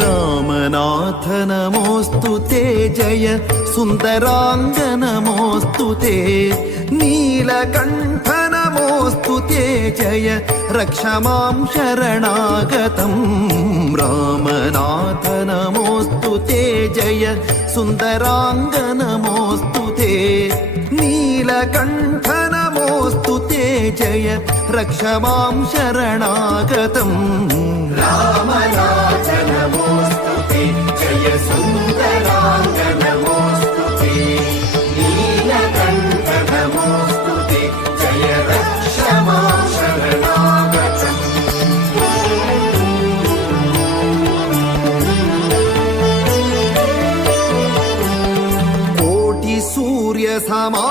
रामनाथ नमोऽस्तु ते जय सुन्दराङ्ग नमोऽस्तु ते नीलकण्ठ नमोऽस्तु ते जय रक्ष मां शरणागतं रामनाथ नमोऽस्तु ते जय सुन्दराङ्ग नमोऽस्तु ते नीलकण्ठ नमोऽस्तु ते जय रक्ष मां शरणागतं रामनाथ नमोऽस्तु ते जय सुन्दराङ्ग नमोऽस्तु ते नीलकण्ठ नमोऽस्तु ते जय रक्ष मां शरणागतम् कोटि सूर्य समा